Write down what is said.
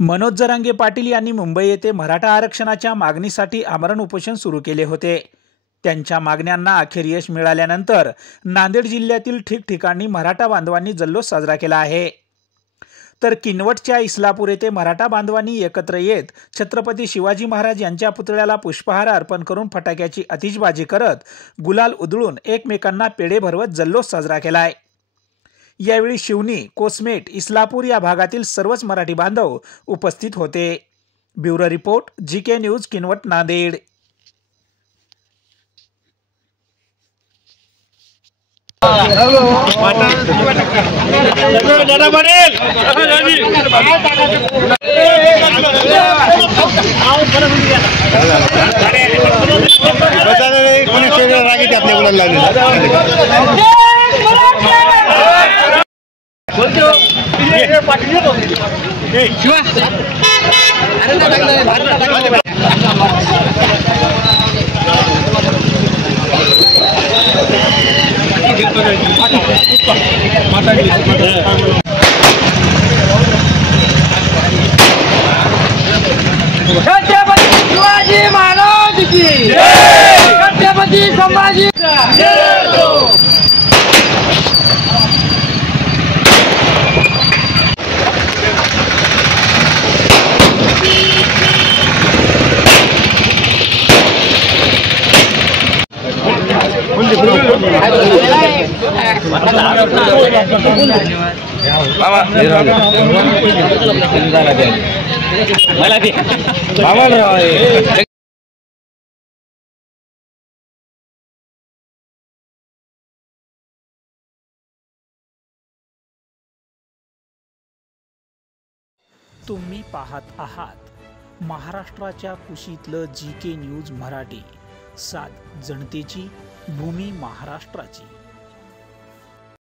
मनोज जरांगे पाटील यांनी मुंबई येथे मराठा आरक्षणाच्या मागणीसाठी आमरण उपोषण सुरू केले होते। त्यांच्या मागण्यांना अखेर यश मिळाल्यानंतर नांदेड जिल्ह्यातील ठिकठिकाणी मराठा बांधवांनी जल्लोष साजरा केला आहे। तर किनवटच्या इस्लापूर येथे मराठा बांधवांनी एकत्र येत छत्रपती शिवाजी महाराज यांच्या पुतळ्याला पुष्पहार अर्पण करून फटाक्याची आतिषबाजी करत गुलाल उधळून एकमेकांना पेढे भरवत जल्लोष साजरा केलाय। यावेळी शिवनी, कोसमेट, इस्लापूर या भागातील सर्वच मराठी बांधव उपस्थित होते। Bureau report, GK news, Kinwat, Nanded. Chhatrapati Shivaji Maharaj की जय। छत्रपती संभाजी तुम्ही पाहत आहात महाराष्ट्राच्या कुशीतलं जीके न्यूज मराठी, सात जनतेची भूमी महाराष्ट्राची।